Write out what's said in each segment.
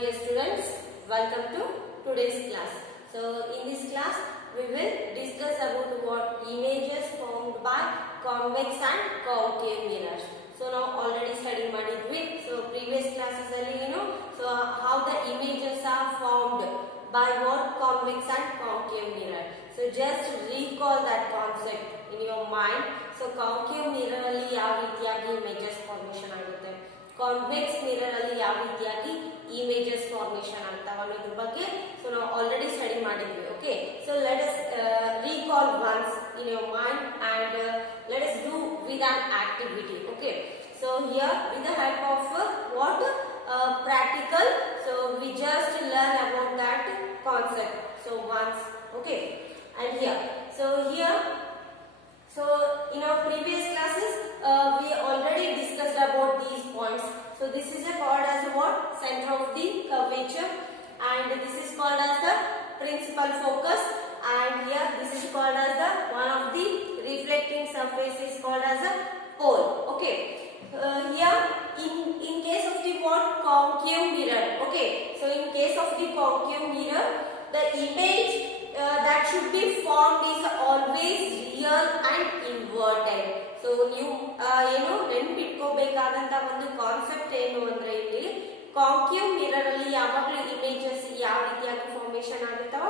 dear students, welcome to today's class. So in this class we will discuss about what images formed by convex and concave mirrors. So now already studied ಮಾಡಿದ್ವಿ. So previous classes ಅಲ್ಲಿ so how the images are formed by what convex and concave mirror. So just recall that concept in your mind. So concave mirror ಅಲ್ಲಿ ಯಾವ ರೀತಿಯಾಗಿ images formation ಆಗುತ್ತೆ, convex mirror ಅಲ್ಲಿ ಯಾವ ರೀತಿಯಾಗಿ images formation ಆಗ್ತಾವ ಅನ್ನೋದ್ರ ಬಗ್ಗೆ ಸೊ ನಾವು ಆಲ್ರೆಡಿ ಸ್ಟಡಿ ಮಾಡಿದ್ವಿ. Okay, so let us recall once in your mind and let us do with on activity. Okay, so here with the help of what practical, so we just learn about that concept so once. Okay, and here so in our previous classes we already discussed about these points. So this is called as what? Center of the curvature, and this is called as the principal focus, and here this is called as the one of the reflecting surface is called as a pole. Okay, here in case of the what? Concave mirror. Okay, so in case of the concave mirror, the image that should be formed is always real and inverted. So ನೀವು ನೆನಪಿಟ್ಕೋಬೇಕಾದಂತ ಒಂದು concept ಏನು ಅಂದ್ರೆ ಇಲ್ಲಿ concave mirror ಅಲ್ಲಿ ಯಾವಾಗಲೂ images ಯಾವ ರೀತಿಯಾಗಿ formation ಆಗಿರ್ತಾವ,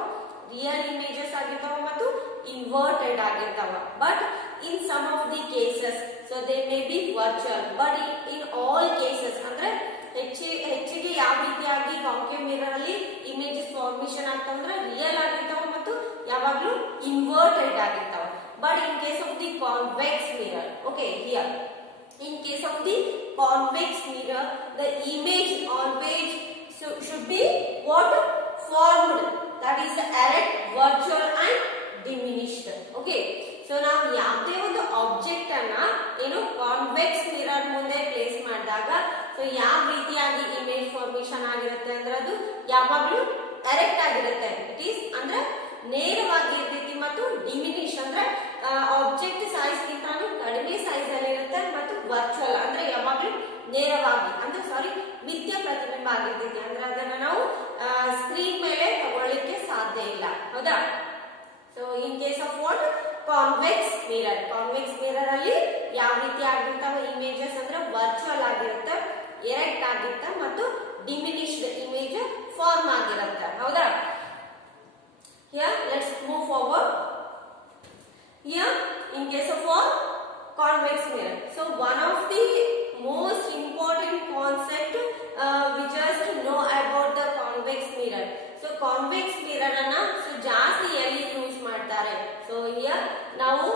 ರಿಯಲ್ ಇಮೇಜಸ್ ಆಗಿರ್ತಾವ ಮತ್ತು ಇನ್ವರ್ಟೆಡ್ ಆಗಿರ್ತಾವ. But in some of the cases so they may be virtual, but in all cases ಅಂದ್ರೆ ಹೆಚ್ಚಿಗೆ ಯಾವ ರೀತಿಯಾಗಿ ಕಾಂಕೇವ್ ಮಿರರ್ ಅಲ್ಲಿ ಇಮೇಜಸ್ ಫಾರ್ಮೇಶನ್ ಆಗ್ತಾವ ಅಂದ್ರೆ ರಿಯಲ್ ಆಗಿರ್ತಾವ ಮತ್ತು ಯಾವಾಗಲೂ ಇನ್ವರ್ಟೆಡ್ ಆಗಿರ್ತಾವ. But in case of the convex mirror, okay, here in case of the convex mirror, the image always should be what? Formed, that is erect, virtual and diminished. Okay, so now ಯಾವುದೇ ಒಂದು object ಅನ್ನ convex mirror ಮುಂದೆ place ಮಾಡಿದಾಗ so ಯಾವ ರೀತಿಯಾಗಿ image formation ಆಗಿರುತ್ತೆ ಅಂದ್ರೆ ಅದು ಯಾವಾಗಲೂ ಎರೆಕ್ಟ್ ಆಗಿರುತ್ತೆ. ಇಟ್ ಈಸ್ ಅಂದ್ರೆ ನೇರವಾಗಿ ಇರ್ತೈತಿ, ಮತ್ತು ಡಿಮಿನಿಶ್ ಅಂದ್ರೆ ಆಬ್ಜೆಕ್ಟ್ ಸೈಜ್ ಗಿಂತಾನು ಕಡಿಮೆ ಸೈಜ್ ಅಲ್ಲಿ ಇರುತ್ತೆ, ಮತ್ತು ವರ್ಚುವಲ್ ಅಂದ್ರೆ ಯಾವಾಗಲೂ ನೇರವಾಗಿ ಅಂದ್ರೆ ಮಿಥ್ಯ ಪ್ರತಿಬಿಂಬ ಆಗಿರ್ತೈತಿ, ಅಂದ್ರೆ ಅದನ್ನ ನಾವು ಸ್ಕ್ರೀನ್ ಮೇಲೆ ತಗೊಳ್ಳಿಕ್ಕೆ ಸಾಧ್ಯ ಇಲ್ಲ. ಹೌದಾ? So in case of what? Convex mirror ಅಲ್ಲಿ ಯಾವ ರೀತಿ ಆಗಿರ್ತಾವ ಇಮೇಜಸ್ ಅಂದ್ರೆ ವರ್ಚುವಲ್ ಆಗಿರುತ್ತೆ, ಎರೆಕ್ಟ್ ಆಗಿರುತ್ತೆ ಮತ್ತು ಡಿಮಿನಿಶ್ಡ್ ಇಮೇಜ್ ಫಾರ್ಮ್ ಆಗಿರುತ್ತೆ. ಹೌದಾ? Here let's move forward. Here in case of what? Convex mirror. So one of the most important concept we just know about the convex mirror. So convex mirror anna so ಜಾಸ್ತಿ ಎಲ್ಲಿ use ಮಾಡ್ತಾರೆ? So here ನಾವು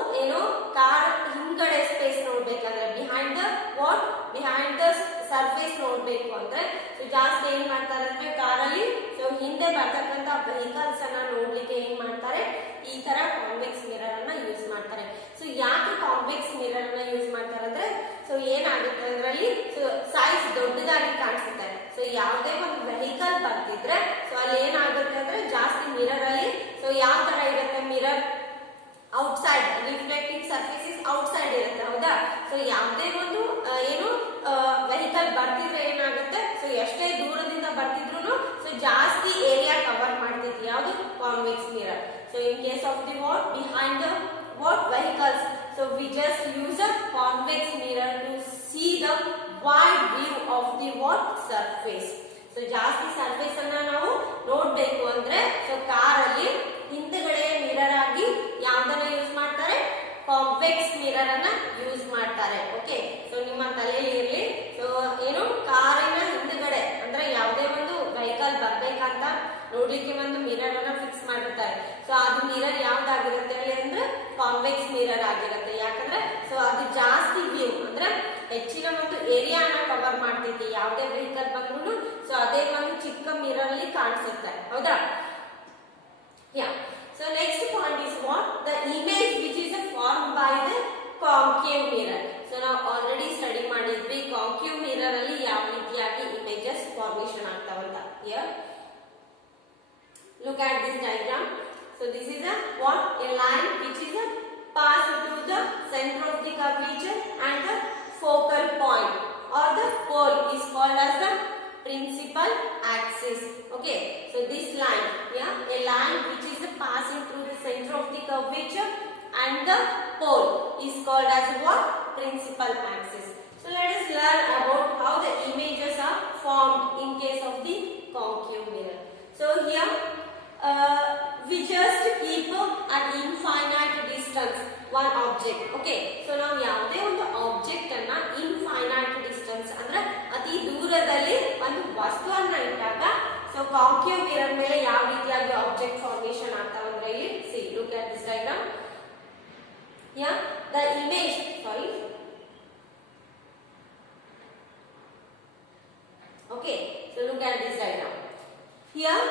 car ಹಿಂಗಡೆ space ನೋಡ್ಬೇಕಂದ್ರೆ behind the what? Behind the surface ನೋಡ್ಬೇಕು ಅಂದ್ರೆ so ಜಾಸ್ತಿ ಏನ್ ಮಾಡ್ತಾರೆ ಅಂದ್ರೆ ಕಾರಲ್ಲಿ ಸೊ ಹಿಂದೆ ಬರ್ತಕ್ಕಂತ ವೆಹಿಕಲ್ಸ್ ಅನ್ನ ನೋಡ್ಲಿಕ್ಕೆ ಏನ್ ಮಾಡ್ತಾರೆ? ಈ ತರ ಕಾನ್ವೆಕ್ಸ್ ಮಿರರ್ ಅನ್ನ ಯೂಸ್ ಮಾಡ್ತಾರೆ. ಸೊ ಯಾಕೆ ಕಾನ್ವೆಕ್ಸ್ ಮಿರರ್ ಅನ್ನ ಯೂಸ್ ಮಾಡ್ತಾರೆ ಅಂದ್ರೆ ಸೊ ಏನಾಗುತ್ತೆ ಅದರಲ್ಲಿ ಸೊ ಸೈಜ್ ದೊಡ್ಡದಾಗಿ ಕಾಣಿಸುತ್ತೆ. ಸೊ ಯಾವುದೇ ಒಂದು ವೆಹಿಕಲ್ ಬರ್ತಿದ್ರೆ ಸೊ ಅಲ್ಲಿ ಏನಾಗುತ್ತೆ ಅಂದ್ರೆ ಜಾಸ್ತಿ ಮಿರರ್ ಅಲ್ಲಿ ಸೊ ಯಾವ ತರ ಇರುತ್ತೆ? Mirror outside, reflecting surface is outside ಇರುತ್ತೆ. ಹೌದಾ? ಸೊ ಯಾವುದೇ ಒಂದು ವೆಹಿಕಲ್ ಬರ್ತಿದ್ರೆ ಏನಾಗುತ್ತೆ? ಸೊ ಎಷ್ಟೇ ದೂರದಿಂದ ಬರ್ತಿದ್ರು ಸೊ ಜಾಸ್ತಿ ಏರಿಯಾ ಕವರ್ ಮಾಡ್ತಿದ್ವಿ. ಯಾವುದು? Convex mirror. So in case of the what? Behind the what vehicles, so we just use a convex mirror to see the wide view of the what? Surface. So ಜಾಸ್ತಿ surface ಅನ್ನ ನಾವು ನೋಡ್ಬೇಕು ಅಂದ್ರೆ so car ಅಲ್ಲಿ ಹಿಂದಗಡೆ mirror ಆಗಿ ಯಾವ್ದನ್ನ use ಮಾಡ್ತಾರೆ? ಕಾನ್ವೆಕ್ಸ್ ಮಿರರ್ ಅನ್ನ ಯೂಸ್ ಮಾಡ್ತಾರೆ. ಓಕೆ, ಸೊ ನಿಮ್ಮ ತಲೆಯಲ್ಲಿ ಇರ್ಲಿ. ಸೊ ಕಾರಿನ ಹಿಂದಗಡೆ ಅಂದ್ರೆ ಯಾವುದೇ ಒಂದು ವೆಹಿಕಲ್ ಬರ್ಬೇಕಂತ ನೋಡ್ಲಿಕ್ಕೆ ಒಂದು ಮಿರರ್ ಅನ್ನ ಫಿಕ್ಸ್ ಮಾಡಿರ್ತಾರೆ. ಸೊ ಅದು ಮಿರರ್ ಯಾವ್ದಾಗಿರುತ್ತೆ ಹೇಳಿ ಅಂದ್ರೆ ಕಾನ್ವೆಕ್ಸ್ ಮಿರರ್ ಆಗಿರುತ್ತೆ. ಯಾಕಂದ್ರೆ ಸೊ ಅದು ಜಾಸ್ತಿ ವ್ಯೂ ಅಂದ್ರೆ ಹೆಚ್ಚಿನ ಒಂದು ಏರಿಯಾನ ಕವರ್ ಮಾಡ್ತೈತಿ. ಯಾವುದೇ ವೆಹಿಕಲ್ ಬಂದ್ರು ಸೊ ಅದೇ ಒಂದು ಚಿಕ್ಕ ಮಿರರ್ ಅಲ್ಲಿ ಕಾಣಿಸುತ್ತೆ. ಹೌದಾ? So next point is what? The image which is formed by the concave mirror. So ನಾವು already study ಮಾಡಿದ್ವಿ concave mirror ಅಲ್ಲಿ ಯಾವ ರೀತಿಯಾಗಿ images formation ಆಗ್ತಾವಂತ. Here look at this diagram. So this is what? A line which is passed to the center of the curvature and the focal point or the pole is called as the principal axis. Okay, so this line, yeah, a line which is passing through the center of the curvature and the pole is called as what? Principal axis. So let us learn about how the images are formed in case of the concave mirror. So here we just keep an infinite distance one object. Okay, so ನಾವು ಯಾವುದೇ ಒಂದು object ಅನ್ನ infinite distance ಅಂದ್ರೆ ಅತಿ ದೂರದಲ್ಲಿ ಒಂದು ವಸ್ತುವನ್ನ ಇಟ್ಟಾಗ ಸೊ ಕಾಂಕೇವ್ ಮಿರರ್ ಮೇಲೆ ಯಾವ ರೀತಿಯಾಗಿ ಆಬ್ಜೆಕ್ಟ್ ಫಾರ್ಮೇಷನ್ ಆಗ್ತಾವ ಅಂದ್ರೆ ಇಲ್ಲಿ C look at this diagram. Yeah, the image, sorry. Okay, so look at this diagram. Here,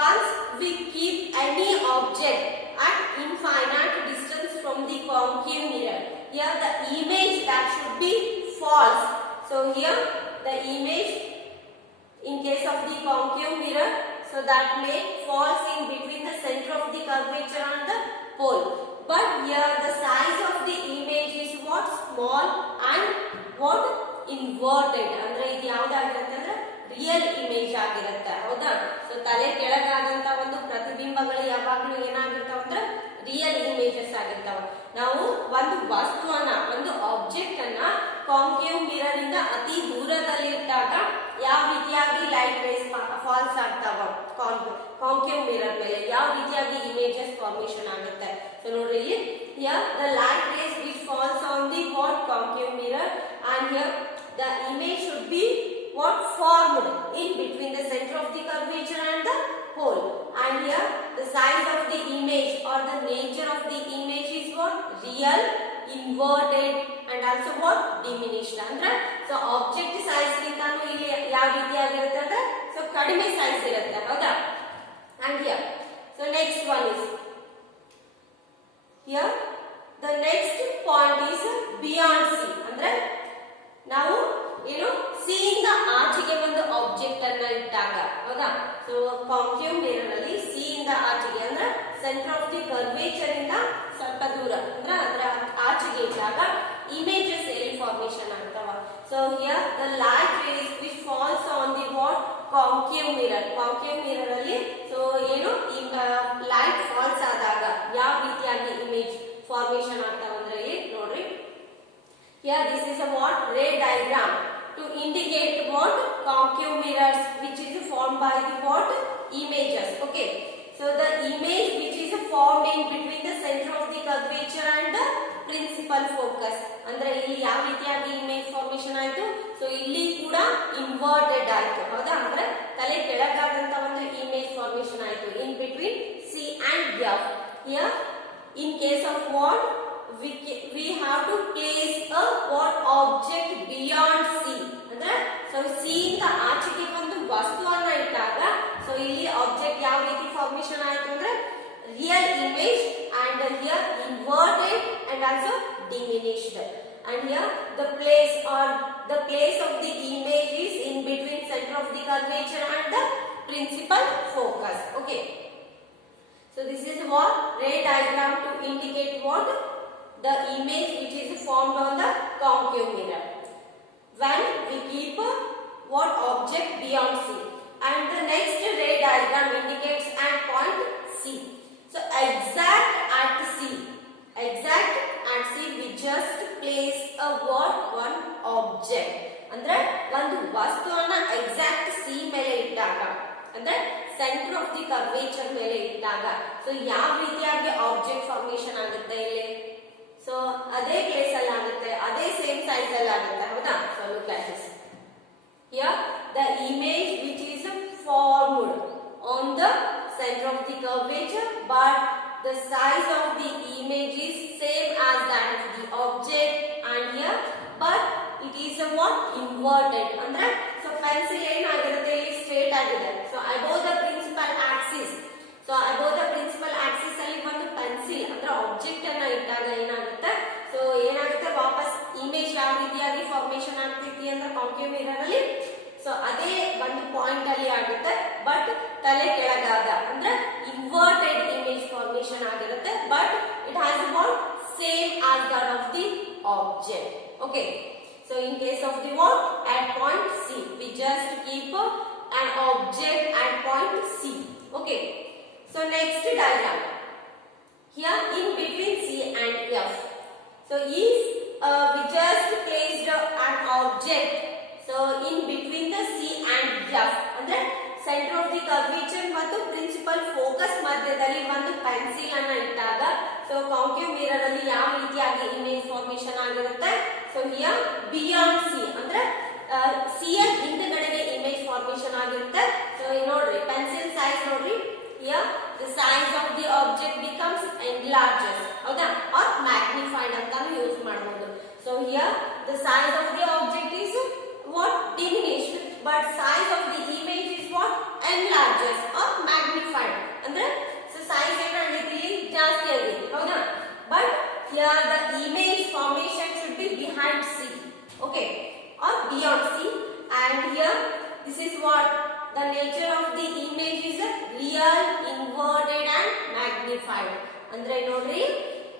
once we keep any object at infinite distance from the concave mirror, here the image that should be false. So here, the image in case of the concave mirror, so that may falls in between the center of the curvature and the pole. But here the size of the image is what? Small and what? Inverted. ಅಂದ್ರೆ ಇದು ಯಾವ್ದಾಗಿರುತ್ತೆ ಅಂದ್ರೆ real image ಆಗಿರುತ್ತೆ, ಹೌದಾ? So ತಲೆ ಕೆಳಗಾದಂತ ಒಂದು ಪ್ರತಿಬಿಂಬಗಳು ಯಾವಾಗ್ಲೂ ಏನಾಗಿರ್ತಾವ ಅಂದ್ರೆ real images ಆಗಿರ್ತಾವ. ನಾವು ಒಂದು ವಸ್ತುವನ್ನ ಒಂದು ಆಬ್ಜೆಕ್ಟ್ ಅನ್ನ ಕಾಂಕೇವ್ ಮಿರರ್ ಇಂದ ಅತಿ ದೂರದಲ್ಲಿ ಇಟ್ಟಾಗ ಯಾವ ರೀತಿಯಾಗಿ ಲೈಟ್ ರೇಸ್ ಫಾಲ್ಸ್ ಆಗ್ತಾವ ಕಾಂಕೇವ್ ಮಿರರ್ ಮೇಲೆ, ಯಾವ ರೀತಿಯಾಗಿ ಇಮೇಜಸ್ ಫಾರ್ಮೇಶನ್ ಆಗುತ್ತೆ. ಸೊ ನೋಡ್ರಿ ಇಲ್ಲಿ, here the light rays which falls on the what concave mirror, and here the image should be what formed in between the center of the curvature and the pole, and here the size of the image or the nature of the image is what? Real, inverted and also what? Diminished. ಅಂದ್ರೆ so object size ಗಿಂತಾನು ಇಲ್ಲಿ ಯಾವ ರೀತಿಯಾಗಿರುತ್ತೆ ಅಂದ್ರೆ so ಕಡಿಮೆ size ಇರುತ್ತೆ, ಹೌದಾ? And here so next one is here the next point is beyond C. ಅಂದ್ರೆ ನಾವು ಏನು C ಇಂದ ಆಚೆಗೆ ಒಂದು ಆಬ್ಜೆಕ್ಟ್ ಅನ್ನ ಇಟ್ಟಾಗ, ಹೌದಾ? ಸೊ ಕಾಂಕೇವ್ ಮಿರರ್ ಅಲ್ಲಿ C ಇಂದ ಆಚೆಗೆ ಅಂದ್ರೆ ಸೆಂಟರ್ ಆಫ್ ದಿ ಕರ್ವೇಚರ್ ಇಂದ ಸ್ವಲ್ಪ ದೂರ ಅಂದ್ರೆ ಅದರ ಆಚೆಗೆ ಇಟ್ಟಾಗ ಇಮೇಜಸ್ ಎಲ್ಲಿ ಫಾರ್ಮೇಶನ್ ಆಗ್ತಾವ. So here the light rays which falls on the what concave mirror. Concave mirror ಅಲ್ಲಿ ಸೊ ಏನು ಲೈಟ್ ಫಾಲ್ಸ್ ಆದಾಗ ಯಾವ ರೀತಿಯಾಗಿ ಇಮೇಜ್ ಫಾರ್ಮೇಶನ್ ಆಗ್ತಾವ ಅಂದ್ರೆ ಇಲ್ಲಿ ನೋಡ್ರಿ. Here this is a what? Ray diagram to indicate what? Concave mirrors which is formed by the what? Images. Okay, so the image which is formed in between the center of the curvature and the principal focus. ಅಂದ್ರೆ ಇಲ್ಲಿ ಯಾವ ರೀತಿಯಾಗಿ image formation ಆಯ್ತು? So ಇಲ್ಲಿ ಕೂಡ inverted ಆಯ್ತು, ಹೌದಾ? ಅಂದ್ರೆ ತಲೆ ಕೆಳಗಾದಂತ ಒಂದು ಇಮೇಜ್ ಫಾರ್ಮೇಶನ್ ಆಯ್ತು in between C and F. Here in case of what? We have to place a what object beyond C. ಅಂದ್ರೆ ಸೊ C ಇಂದ ಆಚೆಗೆ ಒಂದು ವಸ್ತುವನ್ನ ಇಟ್ಟಾಗ ಸೊ ಇಲ್ಲಿ ಆಬ್ಜೆಕ್ಟ್ ಯಾವ ರೀತಿ ಫಾರ್ಮೇಶನ್ ಆಯ್ತು ಅಂದ್ರೆ real image and here inverted and also diminished. And here the place of the image is in between center of the curvature and the principal focus. Okay, so this is what ray diagram to indicate what? The image which is formed on the concave mirror when we keep what object beyond C. And the next ray diagram indicates at point C. So exact at C we just place a what? One object. ಅಂದ್ರೆ ಒಂದು ವಸ್ತುವನ್ನ exact C ಮೇಲೆ ಇಟ್ಟಾಗ ಅಂದ್ರೆ centre of the curvature ಮೇಲೆ ಇಟ್ಟಾಗ so ಯಾವ ರೀತಿಯಾಗಿ ಆಬ್ಜೆಕ್ಟ್ ಫಾರ್ಮೇಶನ್ ಆಗುತ್ತೆ ಇಲ್ಲಿ? ಸೊ ಅದೇ ಪ್ಲೇಸ್ ಅಲ್ಲಿ ಆಗುತ್ತೆ, ಅದೇ ಸೇಮ್ ಸೈಜ್ ಅಲ್ಲಿ ಆಗುತ್ತೆ, ಹೌದಾ? So look at this. Here the image which is formed on the center of the curvature, but the size of the image is same as that of the object, and here but it is a what? Inverted. ಅಂದ್ರೆ so pencil ಏನಾಗಿರುತ್ತೆ ಇಲ್ಲಿ straight ಆಗಿದೆ. So above the principal axis, so above the principal axis ಅಲ್ಲಿ ಒಂದು pencil ಅಂದ್ರೆ object ಅನ್ನ ಇಟ್ಟಾಗ ಏನಾಗುತ್ತೆ? ಸೊ ಏನಾಗುತ್ತೆ? ವಾಪಸ್ ಇಮೇಜ್ ಯಾವ ರೀತಿಯಾಗಿ ಫಾರ್ಮೇಶನ್ ಆಗ್ತೈತಿ ಅಂದ್ರೆ ಕಾಂಕೇವ್ ಮಿರರ್ ಅಲ್ಲಿ ಸೊ ಅದೇ ಒಂದು ಪಾಯಿಂಟ್ ಅಲ್ಲಿ ಆಗುತ್ತೆ, ಬಟ್ ತಲೆ ಕೆಳಗಾದ ಅಂದ್ರೆ ಇನ್ವರ್ಟೆಡ್ ಇಮೇಜ್ ಫಾರ್ಮೇಶನ್ ಆಗಿರುತ್ತೆ, but it has what? Same as that of the object. Okay, so in case of the what? At point C we just keep an object at point C. Okay. So next diagram. Here in between C and F. So if we just placed an object. So in between the C and F. ಅಂದ್ರೆ center of the curvature ಮತ್ತು principal focus ಮಧ್ಯದಲ್ಲಿ ಒಂದು pencil ಅನ್ನು ಇಟ್ಟಾಗ so concave mirror ಅಲ್ಲಿ ಯಾವ ರೀತಿಯಾಗಿ image formation ಆಗಿರುತ್ತೆ. So here beyond C ಅಂದ್ರೆ C ಯ ಹಿಂದಗಡೆಗೆ ಇಮೇಜ್ ಫಾರ್ಮೇಷನ್ ಆಗಿರುತ್ತೆ. So ನೋಡ್ರಿ ಪೆನ್ಸಿಲ್ ಸೈಜ್ ನೋಡ್ರಿ. Here the size of the object becomes enlarges ಹೌದಾ or magnified ಅಂತಾನು ಯೂಸ್ ಮಾಡಬಹುದು. So here the size of the object is what diminished but size of the image is what enlarges or magnified ಅಂದ್ರೆ so size ಏನಾಗೈತಿ ಜಾಸ್ತಿ ಆಗೈತಿ ಹೌದಾ but here the image formation should be behind C okay or beyond C and here this is what the nature of the image is real inverted and magnified ಅಂದ್ರೆ ನೋಡ್ರಿ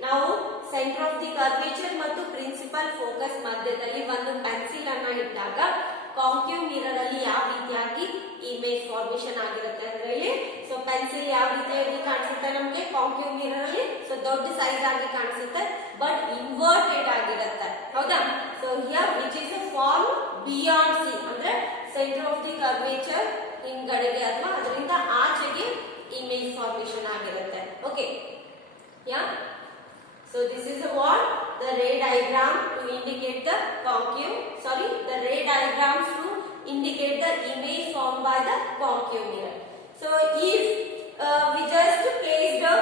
ನಾವು centre of the curvature ಮತ್ತು principal focus ಮಧ್ಯದಲ್ಲಿ ಒಂದು pencil ಅನ್ನ ಇಟ್ಟಾಗ concave mirror ಅಲ್ಲಿ ಯಾವ ರೀತಿಯಾಗಿ ಇಮೇಜ್ ಫಾರ್ಮೇಷನ್ ಆಗಿರುತ್ತೆ ಅಂದ್ರೆ ಇಲ್ಲಿ ಸೊ ಪೆನ್ಸಿಲ್ ಯಾವ ರೀತಿಯಾಗಿ ಕಾಣಿಸುತ್ತೆ ನಮಗೆ ಕಾಂಕೇವ್ ಮಿರರ್ ಅಲ್ಲಿ ಸೊ ದೊಡ್ಡ ಸೈಜ್ ಆಗಿ ಕಾಣಿಸುತ್ತೆ ಬಟ್ ಇನ್ವರ್ಟೆಡ್ ಆಗಿರುತ್ತೆ ಹೌದಾ so here which is a form beyond C ಅಂದ್ರೆ ಸೆಂಟರ್ ಆಫ್ ದಿ ಕರ್ವೇಚರ್ ಹಿಂಗಡೆಗೆ ಅಥವಾ ಅದರಿಂದ ಆಚೆಗೆ ಇಮೇಜ್ ಫಾರ್ಮೇಷನ್ ಆಗಿರುತ್ತೆ ಓಕೆ ಯಾ so this is what the ray diagram to indicate the the ray diagrams to indicate the image formed by the concave mirror. So if we just place the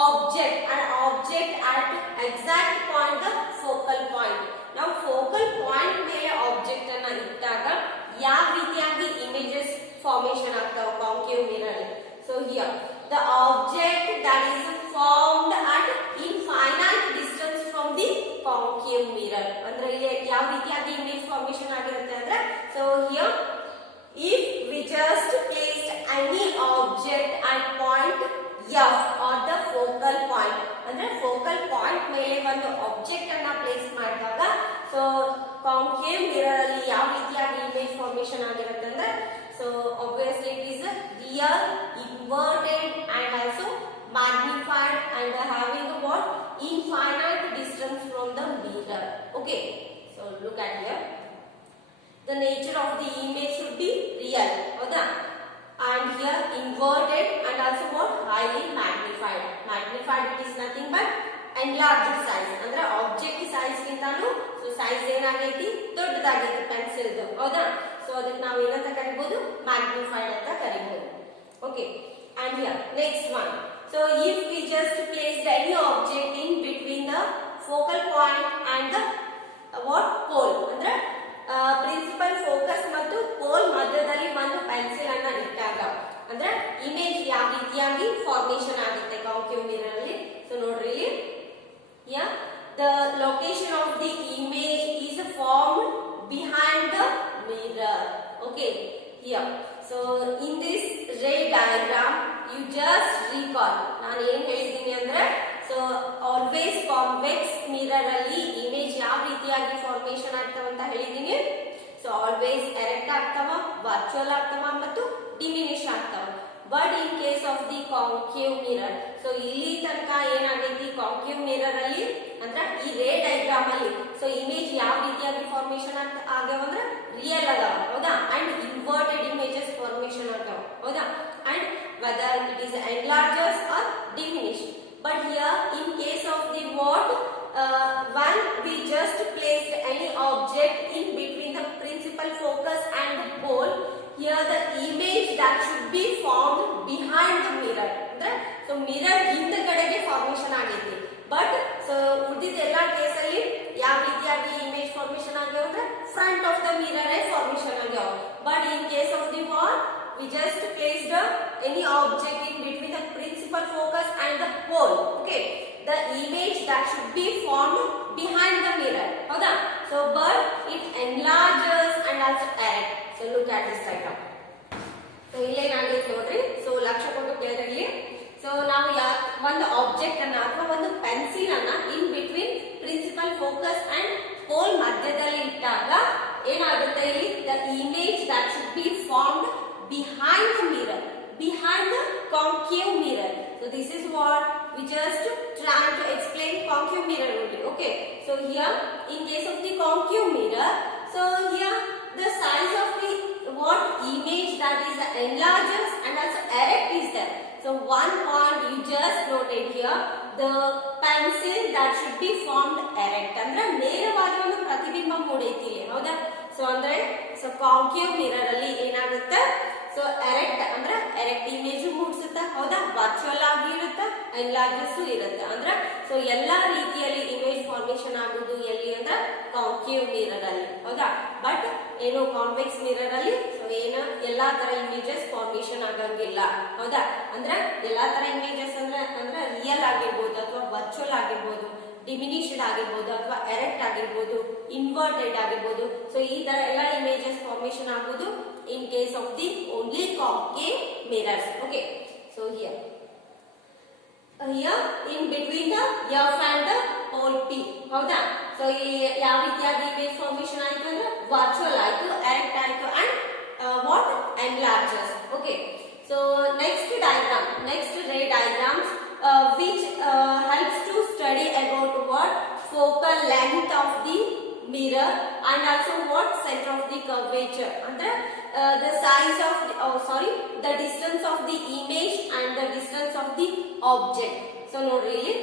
object at exact point the focal point. Now focal point ಮೇಲೆ object ಅನ್ನು ಇಟ್ಟಾಗ ಯಾವ ರೀತಿಯಾಗಿ images formation ಆಗ್ತಾವ concave mirror ಅಲ್ಲಿ. So here the object that is formed at infinite distance from the concave mirror ಅಂದ್ರೆ ಇಲ್ಲಿ ಯಾವ ರೀತಿಯಾಗಿ ಇಮೇಜ್ ಫಾರ್ಮೇಷನ್ ಆಗಿರುತ್ತೆ ಅಂದ್ರೆ so here if we just placed any object at point F or the focal point ಅಂದ್ರೆ focal point ಮೇಲೆ ಒಂದು object ಅನ್ನ ಪ್ಲೇಸ್ ಮಾಡಿದಾಗ so concave mirror ಅಲ್ಲಿ ಯಾವ ರೀತಿಯಾಗಿ ಇಮೇಜ್ ಫಾರ್ಮೇಷನ್ ಆಗಿರುತ್ತೆ ಅಂದ್ರೆ so obviously it is real inverted and also magnified and having what infinite distance from the mirror okay so look at here the nature of the image should be real howda and here inverted and also what highly magnified it is nothing but enlarged size ಅಂದ್ರೆ object size ಗಿಂತಾನು so size ಏನಾಗೈತಿ ದೊಡ್ಡದಾಗೈತಿ pencil ಹೌದಾ so ಅದಕ್ಕೆ ನಾವು ಏನಂತ ಕರಿಬಹುದು magnified ಅಂತ ಕರಿಬಹುದು okay and here next one so if we just placed any object in between the focal point and the what pole ಅಂದ್ರೆ ಪ್ರಿನ್ಸಿಪಲ್ ಫೋಕಸ್ ಮತ್ತು ಪೋಲ್ ಮಧ್ಯದಲ್ಲಿ ಒಂದು ಪೆನ್ಸಿಲ್ ಅನ್ನ ಇಟ್ಟಾಗ ಅಂದ್ರೆ ಇಮೇಜ್ ಯಾವ ರೀತಿಯಾಗಿ ಫಾರ್ಮೇಷನ್ ಆಗುತ್ತೆ ಕಾಂಕೇವ್ ಮಿರರ್ ಅಲ್ಲಿ ಸೊ ನೋಡ್ರಿ ಇಲ್ಲಿ yeah the location of the image is formed behind the mirror okay here so in this ray diagram you just recall ನಾನು ಏನು ಹೇಳಿದ್ದೀನಿ ಅಂದ್ರೆ so always convex mirror ಅಲ್ಲಿ image ಯಾವ ರೀತಿಯಾಗಿ ಫಾರ್ಮೇಷನ್ ಆಗ್ತಾವ ಅಂತ ಹೇಳಿದ್ದೀನಿ so always erect ಆಗ್ತಾವ virtual ಆಗ್ತಾವ ಮತ್ತು diminish ಆಗ್ತಾವ but in case of the concave mirror so ಇಲ್ಲಿ ತನಕ ಏನಾಗೈತಿ concave mirror ಅಲ್ಲಿ ಅಂದ್ರೆ ಈ ray diagram ಅಲ್ಲಿ so image ಯಾವ ರೀತಿಯಾಗಿ ಫಾರ್ಮೇಷನ್ ಆಗ್ಯಾವ ಅಂದ್ರೆ ರಿಯಲ್ ಅದಾವ ಹೌದಾ and inverted images formation ಆಗ್ಯಾವ ಹೌದಾ and whether it is enlarges or diminished but here in case of the what when we just placed any object in between the principal focus and the pole here the image that should be formed behind the mirror ಅಂದ್ರೆ so mirror ಹಿಂದಗಡೆಗೆ formation ಆಗೈತಿ but so ಉಳಿದಿದ್ದ ಎಲ್ಲಾ case ಅಲ್ಲಿ ಯಾವ ರೀತಿಯಾಗಿ image formation ಆಗ್ಯಾವ ಅಂದ್ರೆ front of the mirror formation ಆಗ್ಯಾವ but in case of the what we just placed any object in between the principal focus and the pole okay the image that should be formed behind the mirror howda so but it enlarges and also erect so look at this diagram so ille ಏನಾಗೈತೆ ನೋಡ್ರಿ so ಲಕ್ಷ್ಯ ಕೊಟ್ಟು ಕೇಳಿದ್ರಿ so ನಾವು ಒಂದು object ಅನ್ನ ಅಥವಾ ಒಂದು pencil ಅನ್ನ in between principal focus and pole ಮಧ್ಯದಲ್ಲಿ ಇಟ್ಟಾಗ ಏನಾಗುತ್ತೆ ಇಲ್ಲಿ the image that should be formed just trying to explain concave mirror only. Okay, so here in case of the concave mirror, so here the size of the what image that is enlarges and also erect is there. So one point you just noted here, the pencil that should be formed erect ಅಂದ್ರೆ ನೇರವಾದ ಒಂದು ಪ್ರತಿಬಿಂಬ ಮೂಡೈತಿ ಇಲ್ಲಿ ಹೌದಾ. So ಅಂದ್ರೆ so concave mirror ಅಲ್ಲಿ ಏನಾಗುತ್ತೆ, so erect ಅಂದ್ರೆ ಎರೆಕ್ಟ್ ಇಮೇಜ್ ಮೂಡಿಸುತ್ತೆ ಹೌದಾ, ವರ್ಚುವಲ್ ಆಗಿ ಇರುತ್ತೆ, ಎನ್ಲಾರ್ಜಸ್ ಇರುತ್ತೆ ಅಂದ್ರೆ ಸೊ ಎಲ್ಲಾ ರೀತಿಯಲ್ಲಿ ಇಮೇಜ್ ಫಾರ್ಮೇಶನ್ ಆಗುವುದು ಎಲ್ಲಿ ಅಂದ್ರೆ ಕಾಂಕೇವ್ ಮಿರರ್ ಅಲ್ಲಿ ಹೌದಾ. ಬಟ್ ಏನು ಕಾನ್ವೆಕ್ಸ್ ಮಿರರ್ ಅಲ್ಲಿ ಸೊ ಏನು ಎಲ್ಲಾ ತರ ಇಮೇಜಸ್ ಫಾರ್ಮೇಶನ್ ಆಗಂಗಿಲ್ಲ ಹೌದಾ. ಅಂದ್ರೆ ಎಲ್ಲಾ ತರ ಇಮೇಜಸ್ ಅಂದ್ರೆ ರಿಯಲ್ ಆಗಿರ್ಬೋದು ಅಥವಾ ವರ್ಚುವಲ್ ಆಗಿರ್ಬೋದು, ಡಿಮಿನಿಷ್ಡ್ ಆಗಿರ್ಬೋದು ಅಥವಾ ಎರೆಕ್ಟ್ ಆಗಿರ್ಬೋದು, ಇನ್ವರ್ಟೆಡ್ ಆಗಿರ್ಬೋದು. ಸೊ ಈ ತರ ಎಲ್ಲ ಇಮೇಜಸ್ ಫಾರ್ಮೇಶನ್ ಆಗುವುದು in case of the only concave mirrors. Okay, so here in between the F and the pole P ಹೌದಾ. ಸೊ ಈ ಯಾವ ರೀತಿಯಾಗಿ ಇಮೇಜ್ ಫಾರ್ಮೇಶನ್ ಆಯ್ತು ಅಂದ್ರೆ ವರ್ಚುವಲ್ ಆಯ್ತು, ಎರೆಕ್ಟ್ ಆಯ್ತು and what enlarges. Okay, so next ray diagrams which helps to study about what focal length of the mirror and also what center of the curvature ಅಂದ್ರೆ the size of the distance of the image and the distance of the object. So ನೋಡ್ರಿ ಇಲ್ಲಿ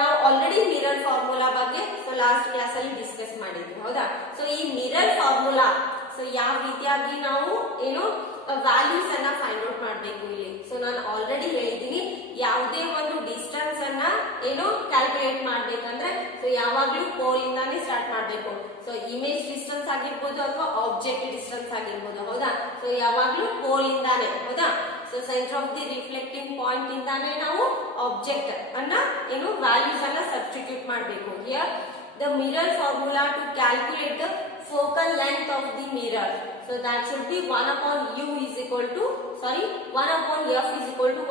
ನಾವು already mirror formula ಬಗ್ಗೆ so last class ಅಲ್ಲಿ discuss ಮಾಡಿದ್ವಿ ಹೌದಾ. So ಈ mirror formula so ಯಾವ ರೀತಿಯಾಗಿ ನಾವು ಏನು ವ್ಯಾಲ್ಯೂಸ್ ಅನ್ನ ಫೈಂಡ್ ಔಟ್ ಮಾಡಬೇಕು ಇಲ್ಲಿ. ಸೊ ನಾನು ಆಲ್ರೆಡಿ ಹೇಳಿದ್ದೀನಿ, ಯಾವುದೇ ಒಂದು ಡಿಸ್ಟೆನ್ಸ್ ಅನ್ನ ಏನು ಕ್ಯಾಲ್ಕುಲೇಟ್ ಮಾಡ್ಬೇಕಂದ್ರೆ ಸೊ ಯಾವಾಗ್ಲೂ ಪೋಲ್ ಇಂದಾನೇ ಸ್ಟಾರ್ಟ್ ಮಾಡಬೇಕು. ಸೊ ಇಮೇಜ್ ಡಿಸ್ಟೆನ್ಸ್ ಆಗಿರ್ಬೋದು ಅಥವಾ ಆಬ್ಜೆಕ್ಟ್ ಡಿಸ್ಟೆನ್ಸ್ ಆಗಿರ್ಬೋದು ಹೌದಾ. ಸೊ ಯಾವಾಗ್ಲೂ ಪೋಲ್ ಇಂದಾನೆ ಹೌದಾ. So centre of the reflecting point ಇಂದಾನೆ ನಾವು ಆಬ್ಜೆಕ್ಟ್ ಅನ್ನ ಏನು ವ್ಯಾಲ್ಯೂಸ್ ಅನ್ನ ಸಬ್ಸ್ಟಿಟ್ಯೂಟ್ ಮಾಡಬೇಕು. Here the mirror formula to calculate the focal length of the mirror, so that should be 1 upon f is equal to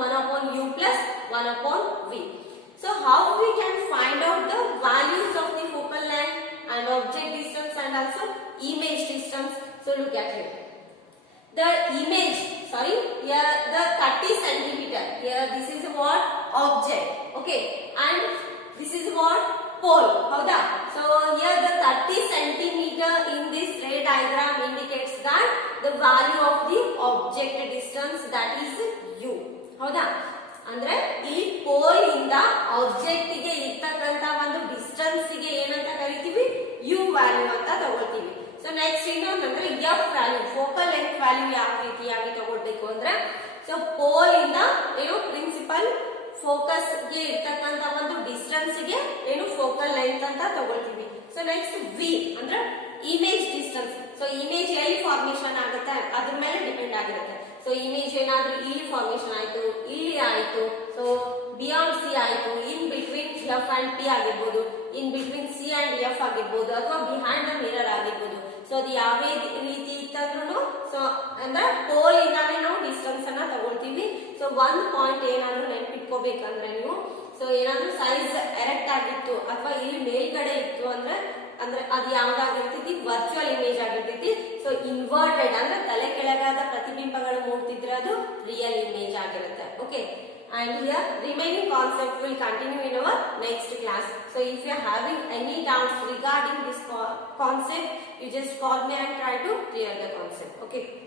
1 upon u plus 1 upon v. So how we can find out the values of the focal length and object distance and also image distance? So look at it, the image here the 30 centimeter, here this is what object, okay, and this is what pole howda. So here the 30 centimeter in this ray diagram indicates that the value of the object distance, that is u howda. ಅಂದ್ರೆ ಈ pole ಇಂದ object ಗೆ ಇರ್ತಕ್ಕಂತ ಒಂದು distance ಗೆ ಏನಂತ ಕರಿತೀವಿ, u value ಅಂತ ತಗೊಳ್ತೀವಿ. ಸೊ ನೆಕ್ಸ್ಟ್ ಇನ್ನೊಂದಂದ್ರೆ f value, focal length value ಯಾವ ರೀತಿಯಾಗಿ ತಗೊಳ್ಬೇಕು ಅಂದ್ರೆ ಸೊ ಪೋಲ್ ಇಂದ ಏನು ಪ್ರಿನ್ಸಿಪಲ್ ಫೋಕಸ್ ಗೆ ಇರ್ತಕ್ಕಂತ ಒಂದು ಡಿಸ್ಟೆನ್ಸ್ ಗೆ ಏನು ಫೋಕಲ್ ಲೆಂತ್ ಅಂತ ತಗೊಳ್ತೀವಿ. ಸೊ ನೆಕ್ಸ್ಟ್ ವಿ ಅಂದ್ರೆ ಇಮೇಜ್ ಡಿಸ್ಟೆನ್ಸ್. ಸೊ ಇಮೇಜ್ ಎಲ್ಲಿ ಫಾರ್ಮೇಶನ್ ಆಗುತ್ತೆ ಅದ್ರ ಮೇಲೆ ಡಿಪೆಂಡ್ ಆಗಿರುತ್ತೆ. ಸೊ ಇಮೇಜ್ ಏನಾದ್ರೂ ಇಲ್ಲಿ ಫಾರ್ಮೇಶನ್ ಆಯ್ತು, ಇಲ್ಲಿ ಆಯ್ತು, ಸೊ ಬಿಯಾಂಡ್ ಸಿ ಆಯ್ತು, in between F and P ಆಗಿರ್ಬೋದು, in between C and F ಆಗಿರ್ಬೋದು, ಅಥವಾ ಬಿಹೈಂಡ್ ದ ಮಿರರ್ ಆಗಿರ್ಬೋದು. ಸೊ ಅದು ಯಾವೇ ರೀತಿ ಇತ್ತಂದ್ರೂ ಸೊ ಅಂದ್ರೆ ಪೋಲ್ ಇಂದಾನೆ ನಾವು ಡಿಸ್ಟೆನ್ಸ್ ಅನ್ನ ತಗೊಳ್ತೀವಿ. ಸೊ ಒಂದ್ ಪಾಯಿಂಟ್ ಏನಾದ್ರು ನೆನ್ಪಿಟ್ಕೋಬೇಕಂದ್ರೆ ನೀವು, ಸೊ ಏನಾದ್ರು ಸೈಜ್ ಎರೆಕ್ಟ್ ಆಗಿತ್ತು ಅಥವಾ ಇಲ್ಲಿ ಮೇಲ್ಗಡೆ ಇತ್ತು ಅಂದ್ರೆ ಅದು ಯಾವ್ದಾಗಿರ್ತೈತಿ, ವರ್ಚುವಲ್ ಇಮೇಜ್ ಆಗಿರ್ತೈತಿ. ಸೊ ಇನ್ವರ್ಟೆಡ್ ಅಂದ್ರೆ ತಲೆ ಕೆಳಗಾದ ಪ್ರತಿಬಿಂಬಗಳು ಮೂಡ್ತಿದ್ರೆ ಅದು ರಿಯಲ್ ಇಮೇಜ್ ಆಗಿರುತ್ತೆ. Okay, and here remaining concept will continue in our next class. So if you are having any doubts regarding this concept, you just call me and try to clear the concept. Okay.